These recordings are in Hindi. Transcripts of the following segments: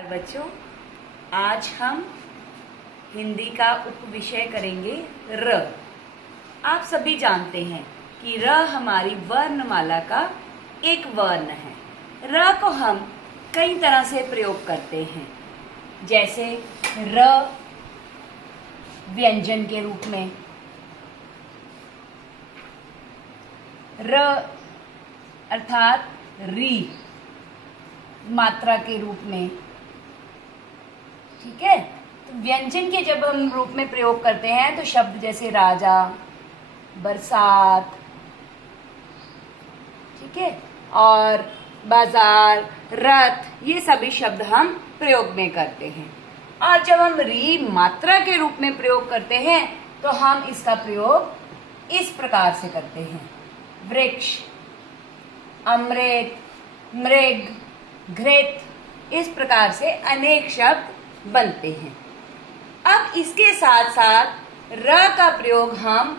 बच्चों, आज हम हिंदी का उपविषय करेंगे र। आप सभी जानते हैं कि र हमारी वर्णमाला का एक वर्ण है। र को हम कई तरह से प्रयोग करते हैं, जैसे र व्यंजन के रूप में, र अर्थात री मात्रा के रूप में। ठीक है, तो व्यंजन के जब हम रूप में प्रयोग करते हैं तो शब्द जैसे राजा, बरसात, ठीक है, और बाजार, रथ, ये सभी शब्द हम प्रयोग में करते हैं। और जब हम री मात्रा के रूप में प्रयोग करते हैं तो हम इसका प्रयोग इस प्रकार से करते हैं: वृक्ष, अमृत, मृग, घृत, इस प्रकार से अनेक शब्द बनते हैं। अब इसके साथ साथ र का प्रयोग हम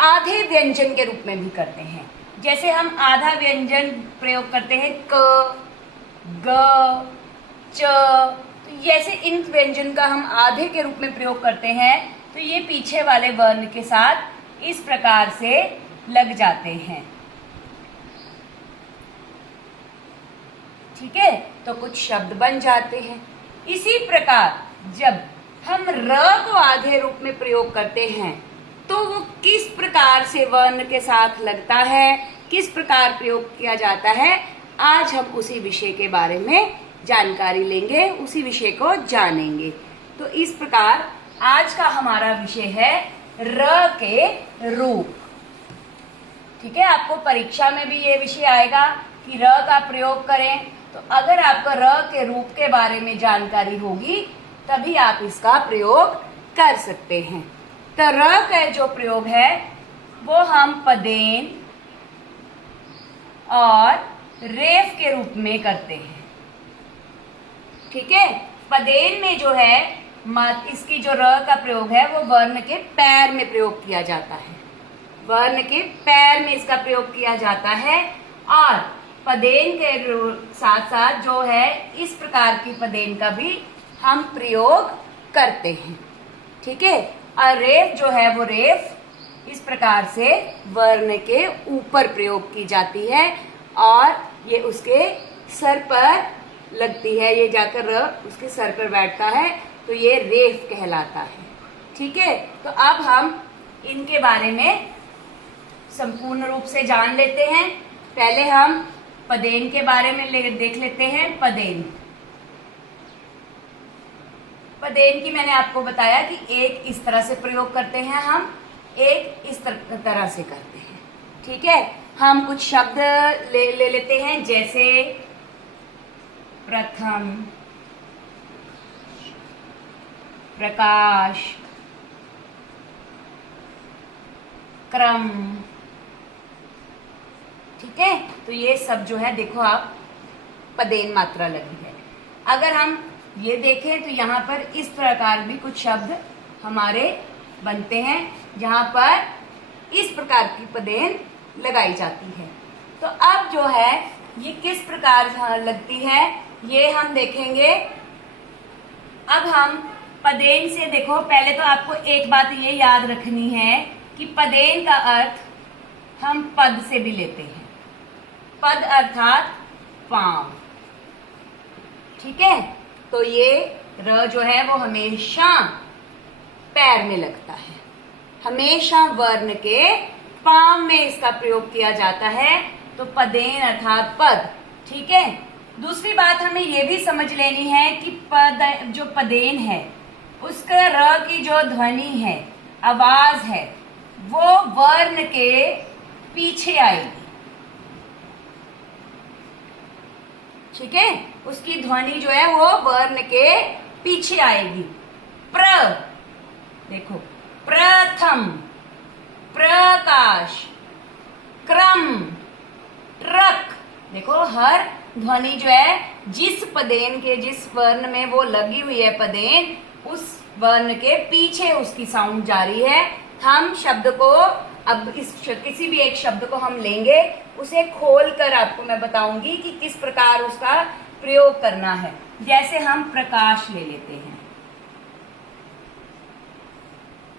आधे व्यंजन के रूप में भी करते हैं। जैसे हम आधा व्यंजन प्रयोग करते हैं क, ग, च, तो जैसे इन व्यंजन का हम आधे के रूप में प्रयोग करते हैं तो ये पीछे वाले वर्ण के साथ इस प्रकार से लग जाते हैं। ठीक है, तो कुछ शब्द बन जाते हैं। इसी प्रकार जब हम र को आधे रूप में प्रयोग करते हैं तो वो किस प्रकार से वर्ण के साथ लगता है, किस प्रकार प्रयोग किया जाता है, आज हम उसी विषय के बारे में जानकारी लेंगे, उसी विषय को जानेंगे। तो इस प्रकार आज का हमारा विषय है र के रूप। ठीक है, आपको परीक्षा में भी ये विषय आएगा कि र का प्रयोग करें, तो अगर आपको र के रूप के बारे में जानकारी होगी तभी आप इसका प्रयोग कर सकते हैं। तो र का जो प्रयोग है वो हम पदेन और रेफ के रूप में करते हैं। ठीक है, पदेन में जो है इसकी जो र का प्रयोग है वो वर्ण के पैर में प्रयोग किया जाता है, वर्ण के पैर में इसका प्रयोग किया जाता है। और पदेन के साथ साथ जो है इस प्रकार की पदेन का भी हम प्रयोग करते हैं। ठीक है, और रेफ जो है वो रेफ इस प्रकार से वर्ण के ऊपर प्रयोग की जाती है और ये उसके सर पर लगती है, ये जाकर र उसके सर पर बैठता है, तो ये रेफ कहलाता है। ठीक है, तो अब हम इनके बारे में संपूर्ण रूप से जान लेते हैं। पहले हम पदेन के बारे में देख लेते हैं। पदेन की मैंने आपको बताया कि एक इस तरह से प्रयोग करते हैं हम, एक इस तरह से करते हैं। ठीक है, हम कुछ शब्द ले लेते हैं, जैसे प्रथम, प्रकाश, क्रम। ठीक है, तो ये सब जो है देखो आप पदेन मात्रा लगी है। अगर हम ये देखें तो यहाँ पर इस प्रकार भी कुछ शब्द हमारे बनते हैं जहाँ पर इस प्रकार की पदेन लगाई जाती है। तो अब जो है ये किस प्रकार लगती है ये हम देखेंगे। अब हम पदेन से देखो, पहले तो आपको एक बात ये याद रखनी है कि पदेन का अर्थ हम पद से भी लेते हैं, पद अर्थात पांव। ठीक है, तो ये र जो है वो हमेशा पैर में लगता है, हमेशा वर्ण के पांव में इसका प्रयोग किया जाता है, तो पदेन अर्थात पद। ठीक है, दूसरी बात हमें ये भी समझ लेनी है कि पद जो पदेन है उसका र की जो ध्वनि है, आवाज है, वो वर्ण के पीछे आएगी। ठीक है, उसकी ध्वनि जो है वो वर्ण के पीछे आएगी। देखो, प्रथम, प्रकाश, क्रम, ट्रक। देखो हर ध्वनि जो है जिस पदेन के, जिस वर्ण में वो लगी हुई है पदेन, उस वर्ण के पीछे उसकी साउंड जारी है। हम शब्द को अब किसी भी एक शब्द को हम लेंगे, उसे खोलकर आपको मैं बताऊंगी कि किस प्रकार उसका प्रयोग करना है। जैसे हम प्रकाश ले लेते हैं,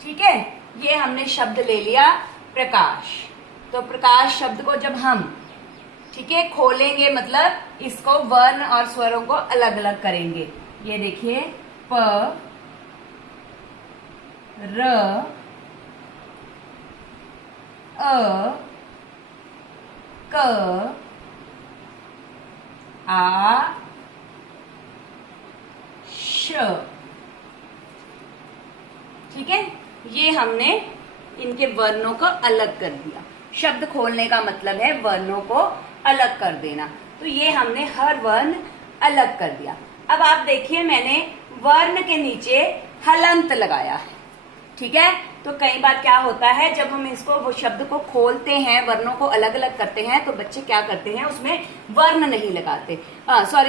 ठीक है, ये हमने शब्द ले लिया प्रकाश। तो प्रकाश शब्द को जब हम, ठीक है, खोलेंगे, मतलब इसको वर्ण और स्वरों को अलग अलग करेंगे। ये देखिए, प, र, अ, क, आ, श, ठीक है, ये हमने इनके वर्णों को अलग कर दिया। शब्द खोलने का मतलब है वर्णों को अलग कर देना। तो ये हमने हर वर्ण अलग कर दिया। अब आप देखिए, मैंने वर्ण के नीचे हलंत लगाया है, ठीक है। तो कई बार क्या होता है, जब हम इसको, वो शब्द को खोलते हैं, वर्णों को अलग अलग करते हैं, तो बच्चे क्या करते हैं, उसमें वर्ण नहीं लगाते,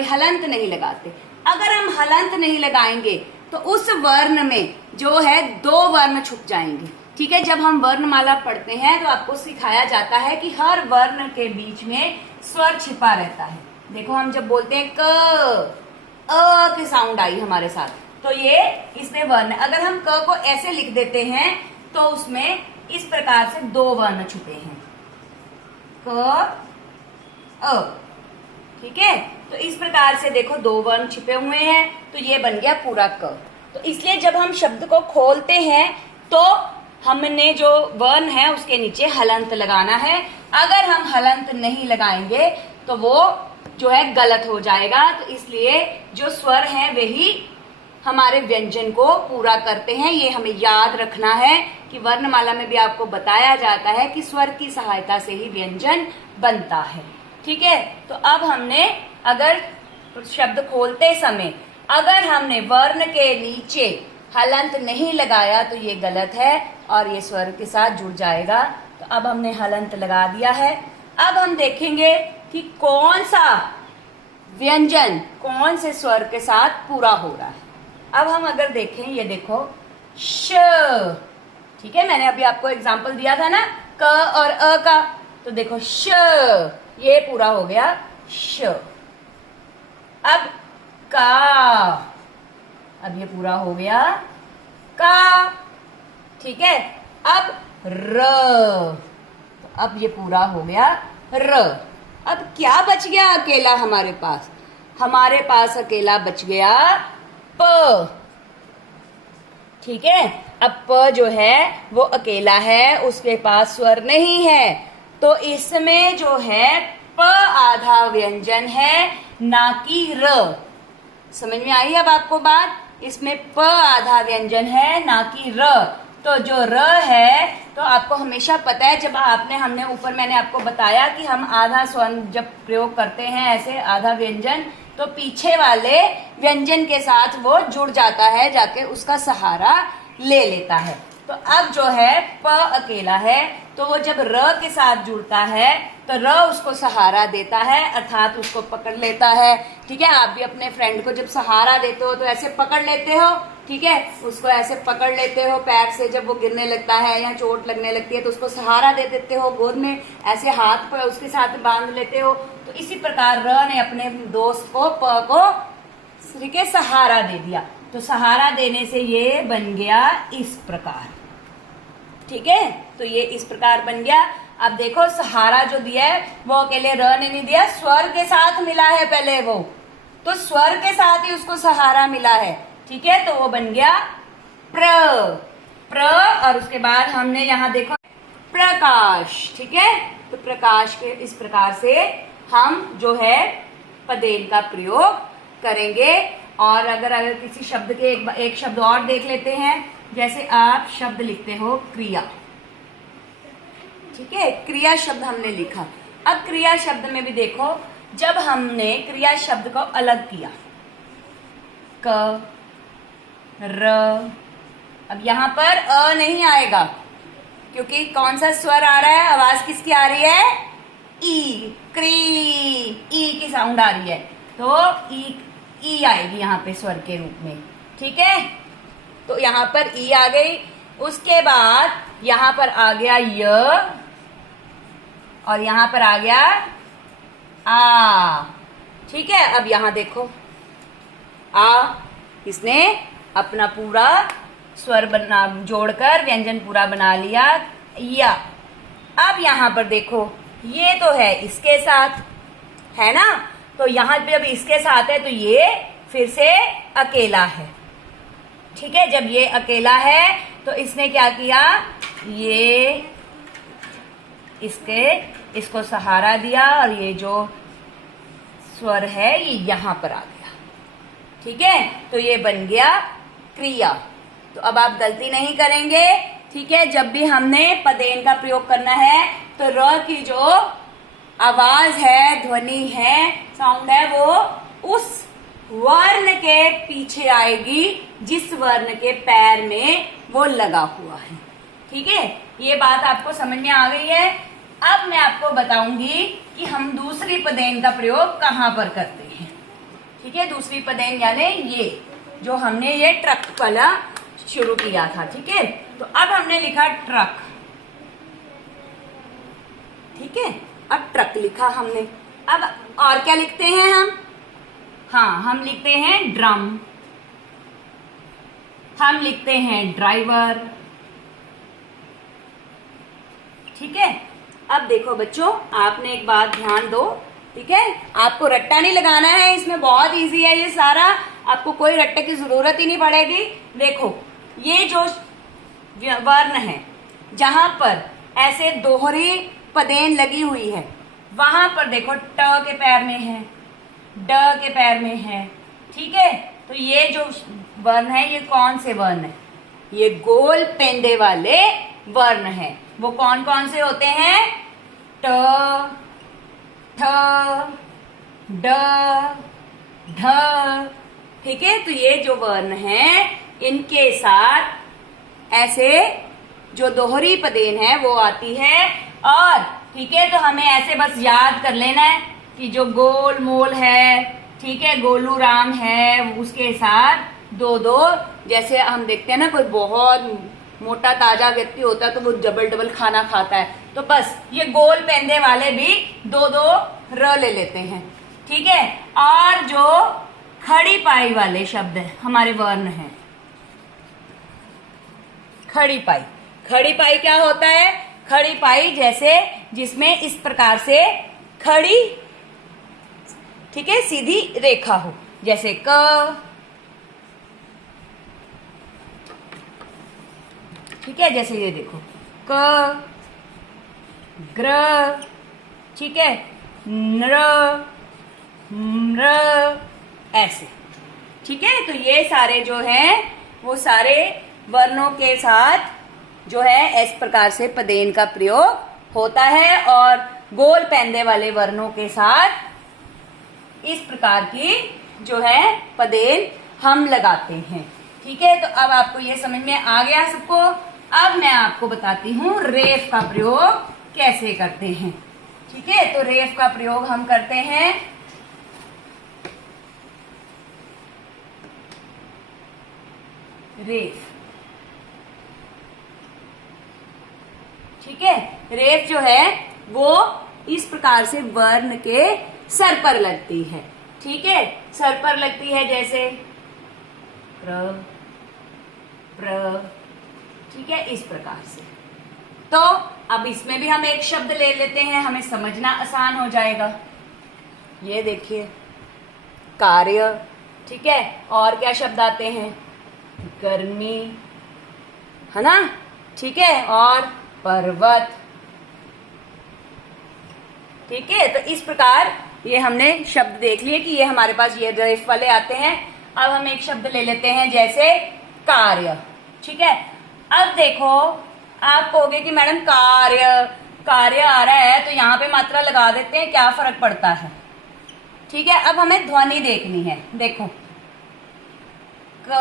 हलंत नहीं लगाते। अगर हम हलंत नहीं लगाएंगे तो उस वर्ण में जो है दो वर्ण छुप जाएंगे, ठीक है। जब हम वर्णमाला पढ़ते हैं तो आपको सिखाया जाता है कि हर वर्ण के बीच में स्वर छिपा रहता है। देखो, हम जब बोलते हैं क, अ की साउंड आई हमारे साथ, तो ये इसमें वर्ण। अगर हम क को ऐसे लिख देते हैं तो उसमें इस प्रकार से दो वर्ण छुपे हैं, क, अ, ठीक है। तो इस प्रकार से देखो दो वर्ण छिपे हुए हैं, तो ये बन गया पूरा क। तो इसलिए जब हम शब्द को खोलते हैं तो हमने जो वर्ण है उसके नीचे हलंत लगाना है। अगर हम हलंत नहीं लगाएंगे तो वो जो है गलत हो जाएगा। तो इसलिए जो स्वर हैं वही हमारे व्यंजन को पूरा करते हैं। ये हमें याद रखना है कि वर्णमाला में भी आपको बताया जाता है कि स्वर की सहायता से ही व्यंजन बनता है, ठीक है। तो अब हमने, अगर शब्द खोलते समय अगर हमने वर्ण के नीचे हलंत नहीं लगाया तो ये गलत है और ये स्वर के साथ जुड़ जाएगा। तो अब हमने हलंत लगा दिया है। अब हम देखेंगे कि कौन सा व्यंजन कौन से स्वर के साथ पूरा हो रहा है। अब हम अगर देखें, ये देखो श, ठीक है, मैंने अभी आपको एग्जाम्पल दिया था ना क और अ का, तो देखो श, ये पूरा हो गया श। अब का, अब ये पूरा हो गया का, ठीक है। अब र, तो अब ये पूरा हो गया र। अब क्या बच गया अकेला हमारे पास? हमारे पास अकेला बच गया प, ठीक है। अब प जो है वो अकेला है, उसके पास स्वर नहीं है, तो इसमें जो है प आधा व्यंजन है, ना कि र। समझ में आई अब आपको बात? इसमें प आधा व्यंजन है, ना कि र। तो जो र है, तो आपको हमेशा पता है, जब हमने ऊपर मैंने आपको बताया कि हम आधा स्वर जब प्रयोग करते हैं ऐसे आधा व्यंजन, तो पीछे वाले व्यंजन के साथ वो जुड़ जाता है, जाके उसका सहारा ले लेता है। तो अब जो है प अकेला है, तो वो जब र के साथ जुड़ता है तो र उसको सहारा देता है, अर्थात उसको पकड़ लेता है, ठीक है। आप भी अपने फ्रेंड को जब सहारा देते हो तो ऐसे पकड़ लेते हो, ठीक है, उसको ऐसे पकड़ लेते हो पैर से, जब वो गिरने लगता है या चोट लगने लगती है तो उसको सहारा दे देते हो, गोद में ऐसे हाथ पर उसके साथ बांध लेते हो। तो इसी प्रकार र ने अपने दोस्त को, प को, ठीक है, सहारा दे दिया। तो सहारा देने से ये बन गया इस प्रकार, ठीक है। तो ये इस प्रकार बन गया। अब देखो, सहारा जो दिया है वो अकेले र ने नहीं दिया, स्वर के साथ मिला है पहले वो, तो स्वर के साथ ही उसको सहारा मिला है, ठीक है। तो वो बन गया प्र, प्र, और उसके बाद हमने यहाँ देखो प्रकाश, ठीक है। तो प्रकाश के इस प्रकार से हम जो है पदेन का प्रयोग करेंगे। और अगर किसी शब्द के एक शब्द और देख लेते हैं, जैसे आप शब्द लिखते हो क्रिया, ठीक है, क्रिया शब्द हमने लिखा। अब क्रिया शब्द में भी देखो, जब हमने क्रिया शब्द को अलग किया, क, र, अब यहाँ पर अ नहीं आएगा, क्योंकि कौन सा स्वर आ रहा है, आवाज किसकी आ रही है, ई, क्री, ई की साउंड आ रही है, तो ई आएगी यहाँ पे स्वर के रूप में, ठीक है। तो यहाँ पर ई आ गई, उसके बाद यहाँ पर आ गया य, और यहाँ पर आ गया आ, ठीक है। अब यहाँ देखो आ, इसने अपना पूरा स्वर बना जोड़कर व्यंजन पूरा बना लिया। या अब यहाँ पर देखो, ये तो है इसके साथ, है ना, तो यहाँ पे जब इसके साथ है तो ये फिर से अकेला है। ठीक है, जब ये अकेला है तो इसने क्या किया, ये इसको सहारा दिया और ये जो स्वर है ये यहाँ पर आ गया। ठीक है, तो ये बन गया क्रिया। तो अब आप गलती नहीं करेंगे। ठीक है, जब भी हमने पदेन का प्रयोग करना है तो र की जो आवाज है, ध्वनि है, साउंड है, वो उस वर्ण के पीछे आएगी जिस वर्ण के पैर में वो लगा हुआ है। ठीक है, ये बात आपको समझ में आ गई है। अब मैं आपको बताऊंगी कि हम दूसरी पदेन का प्रयोग कहाँ पर करते हैं। ठीक है, दूसरी पदेन यानी ये जो हमने ये ट्रक वाला शुरू किया था। ठीक है, तो अब हमने लिखा ट्रक। ठीक है, अब ट्रक लिखा हमने। अब और क्या लिखते हैं हम? हाँ, हम लिखते हैं ड्रम, हम लिखते हैं ड्राइवर। ठीक है, अब देखो बच्चों, आपने एक बात ध्यान दो। ठीक है, आपको रट्टा नहीं लगाना है, इसमें बहुत इजी है ये सारा, आपको कोई रट्टे की जरूरत ही नहीं पड़ेगी। देखो, ये जो वर्ण है जहां पर ऐसे दोहरी पदेन लगी हुई है, वहां पर देखो ट के पैर में है, ड के पैर में है। ठीक है, तो ये जो वर्ण है ये कौन से वर्ण है? ये गोल पेंदे वाले वर्ण है। वो कौन कौन से होते हैं? ट, ठ, ड, ढ। ठीक है, तो ये जो वर्ण है इनके साथ ऐसे जो दोहरी पदेन है वो आती है। और ठीक है, तो हमें ऐसे बस याद कर लेना है कि जो गोल मोल है, ठीक है, गोलू राम है, उसके साथ दो दो, जैसे हम देखते हैं ना कोई बहुत मोटा ताजा व्यक्ति होता है तो वो डबल डबल खाना खाता है, तो बस ये गोल पेंदे वाले भी दो दो र ले लेते हैं। ठीक है, और जो खड़ी पाई वाले शब्द है हमारे वर्ण हैं, खड़ी पाई। खड़ी पाई क्या होता है? खड़ी पाई जैसे जिसमें इस प्रकार से खड़ी, ठीक है, सीधी रेखा हो, जैसे क। ठीक है, जैसे ये देखो क, ग्र, ठीक है, नृ, म्र, ऐसे। ठीक है, तो ये सारे जो हैं वो सारे वर्णों के साथ जो है इस प्रकार से पदेन का प्रयोग होता है, और गोल पेंदे वाले वर्णों के साथ इस प्रकार की जो है पदेन हम लगाते हैं। ठीक है, तो अब आपको ये समझ में आ गया सबको। अब मैं आपको बताती हूँ रेफ का प्रयोग कैसे करते हैं। ठीक है, तो रेफ का प्रयोग हम करते हैं रेफ। ठीक है, रेफ जो है वो इस प्रकार से वर्ण के सर पर लगती है। ठीक है, सर पर लगती है जैसे प्र, प्र। ठीक है, इस प्रकार से। तो अब इसमें भी हम एक शब्द ले लेते हैं, हमें समझना आसान हो जाएगा। ये देखिए कार्य। ठीक है, और क्या शब्द आते हैं? गर्मी, है ना। ठीक है, और पर्वत। ठीक है, तो इस प्रकार ये हमने शब्द देख लिए कि ये हमारे पास ये रेफ वाले आते हैं। अब हम एक शब्द ले लेते हैं जैसे कार्य। ठीक है, अब देखो आप कहोगे कि मैडम कार्य कार्य आ रहा है तो यहाँ पे मात्रा लगा देते हैं, क्या फर्क पड़ता है? ठीक है, अब हमें ध्वनि देखनी है। देखो क,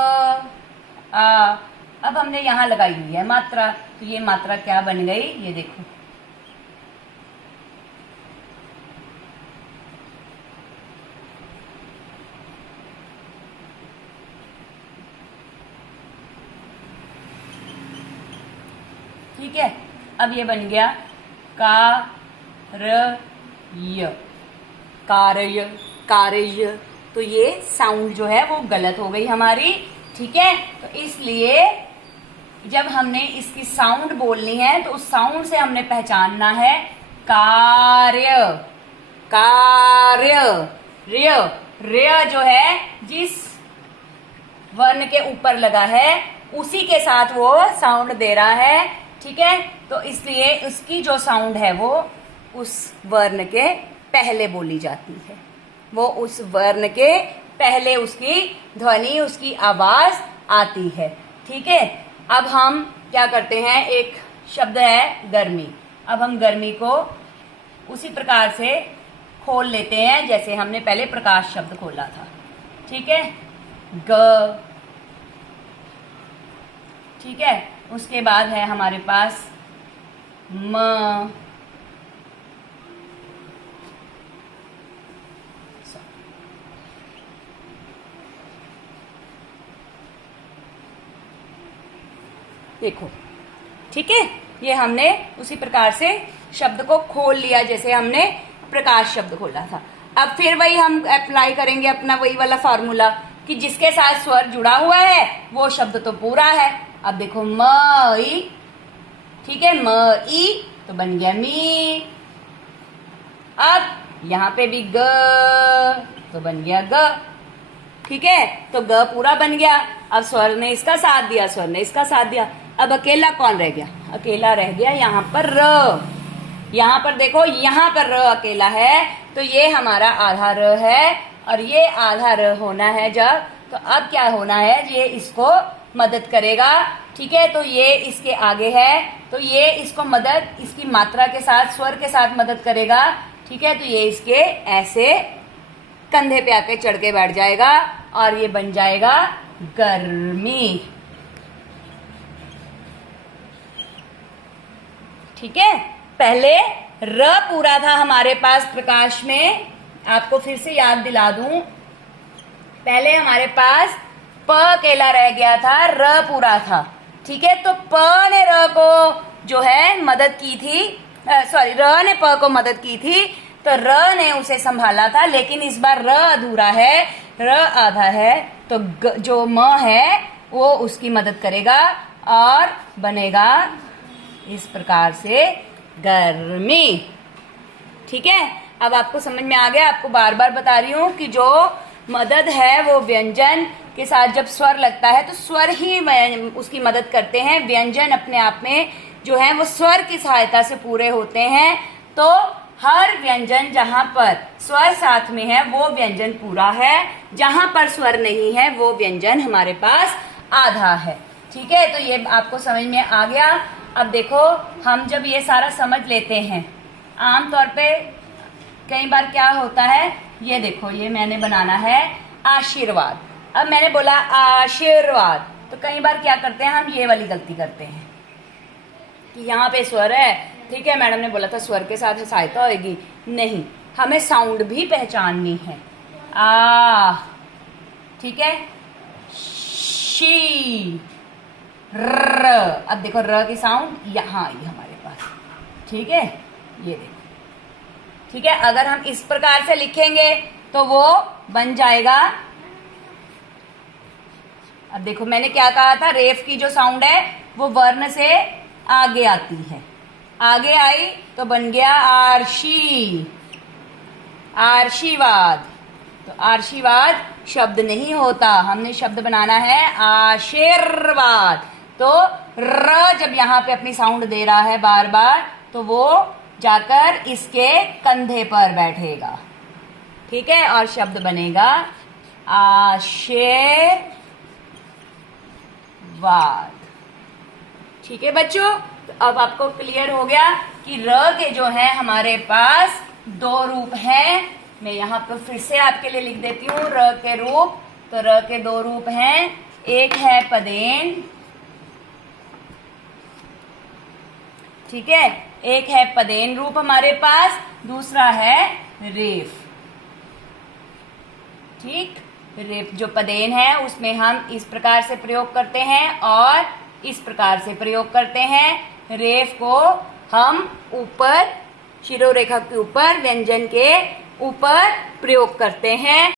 आ, अब हमने यहाँ लगाई हुई है मात्रा, तो ये मात्रा क्या बन गई? ये देखो ठीक है, अब ये बन गया कार्य, कार्य, कार्य। तो ये साउंड जो है वो गलत हो गई हमारी। ठीक है, तो इसलिए जब हमने इसकी साउंड बोलनी है तो उस साउंड से हमने पहचानना है कार्य, कार्य, र्य, र्य जो है जिस वर्ण के ऊपर लगा है उसी के साथ वो साउंड दे रहा है। ठीक है, तो इसलिए उसकी जो साउंड है वो उस वर्ण के पहले बोली जाती है, वो उस वर्ण के पहले उसकी ध्वनि, उसकी आवाज आती है। ठीक है, अब हम क्या करते हैं, एक शब्द है गर्मी। अब हम गर्मी को उसी प्रकार से खोल लेते हैं जैसे हमने पहले प्रकाश शब्द खोला था। ठीक है, ग। ठीक है, उसके बाद है हमारे पास म, देखो। ठीक है, ये हमने उसी प्रकार से शब्द को खोल लिया जैसे हमने प्रकाश शब्द खोला था। अब फिर वही हम अप्लाई करेंगे अपना वही वाला फॉर्मूला कि जिसके साथ स्वर जुड़ा हुआ है वो शब्द तो पूरा है। अब देखो मई, ठीक है, मई तो बन गया मी। अब यहां पे भी ग तो बन गया ग। ठीक है, तो ग पूरा बन गया। अब स्वर ने इसका साथ दिया, स्वर ने इसका साथ दिया। अब अकेला कौन रह गया, अकेला रह गया यहाँ पर र। यहाँ पर देखो, यहाँ पर र अकेला है तो ये हमारा आधा र है और ये आधा र होना है जब, तो अब क्या होना है, ये इसको मदद करेगा। ठीक है, तो ये इसके आगे है तो ये इसको मदद, इसकी मात्रा के साथ, स्वर के साथ मदद करेगा। ठीक है, तो ये इसके ऐसे कंधे पे आके चढ़ के बैठ जाएगा और ये बन जाएगा गर्मी। ठीक है, पहले र पूरा था हमारे पास प्रकाश में, आपको फिर से याद दिला दूं, पहले हमारे पास प अकेला रह गया था, र पूरा था। ठीक है, तो प ने र को जो है मदद की थी, सॉरी र ने प को मदद की थी तो र ने उसे संभाला था, लेकिन इस बार र अधूरा है, र आधा है तो जो म है वो उसकी मदद करेगा और बनेगा इस प्रकार से गर्मी। ठीक है, अब आपको समझ में आ गया। आपको बार बार बता रही हूं कि जो मदद है वो व्यंजन के साथ जब स्वर लगता है तो स्वर ही उसकी मदद करते हैं। व्यंजन अपने आप में जो है वो स्वर की सहायता से पूरे होते हैं। तो हर व्यंजन जहां पर स्वर साथ में है वो व्यंजन पूरा है, जहां पर स्वर नहीं है वो व्यंजन हमारे पास आधा है। ठीक है, तो ये आपको समझ में आ गया। अब देखो, हम जब ये सारा समझ लेते हैं, आमतौर पे कई बार क्या होता है, ये देखो, ये मैंने बनाना है आशीर्वाद। अब मैंने बोला आशीर्वाद, तो कई बार क्या करते हैं हम, ये वाली गलती करते हैं कि यहाँ पे स्वर है, ठीक है, मैडम ने बोला था स्वर के साथ सहायता होगी, नहीं, हमें साउंड भी पहचाननी है। आ, ठीक है, शी, र। अब देखो र की साउंड यहाँ आई हमारे पास। ठीक है, ये देखो। ठीक है, अगर हम इस प्रकार से लिखेंगे तो वो बन जाएगा, अब देखो मैंने क्या कहा था, रेफ की जो साउंड है वो वर्ण से आगे आती है, आगे आई तो बन गया आर्शी, आशीर्वाद। तो आशीर्वाद शब्द नहीं होता, हमने शब्द बनाना है आशीर्वाद। तो र जब यहाँ पे अपनी साउंड दे रहा है बार बार तो वो जाकर इसके कंधे पर बैठेगा। ठीक है, और शब्द बनेगा आशीर्वाद। ठीक है बच्चों, तो अब आपको क्लियर हो गया कि र के जो है हमारे पास दो रूप हैं। मैं यहाँ पर फिर से आपके लिए लिख देती हूँ र के रूप। तो र के दो रूप हैं, एक है पदेन, ठीक है, एक है पदेन रूप हमारे पास, दूसरा है रेफ। ठीक, रेफ जो पदेन है उसमें हम इस प्रकार से प्रयोग करते हैं और इस प्रकार से प्रयोग करते हैं। रेफ को हम ऊपर, शिरोरेखा के ऊपर, व्यंजन के ऊपर प्रयोग करते हैं।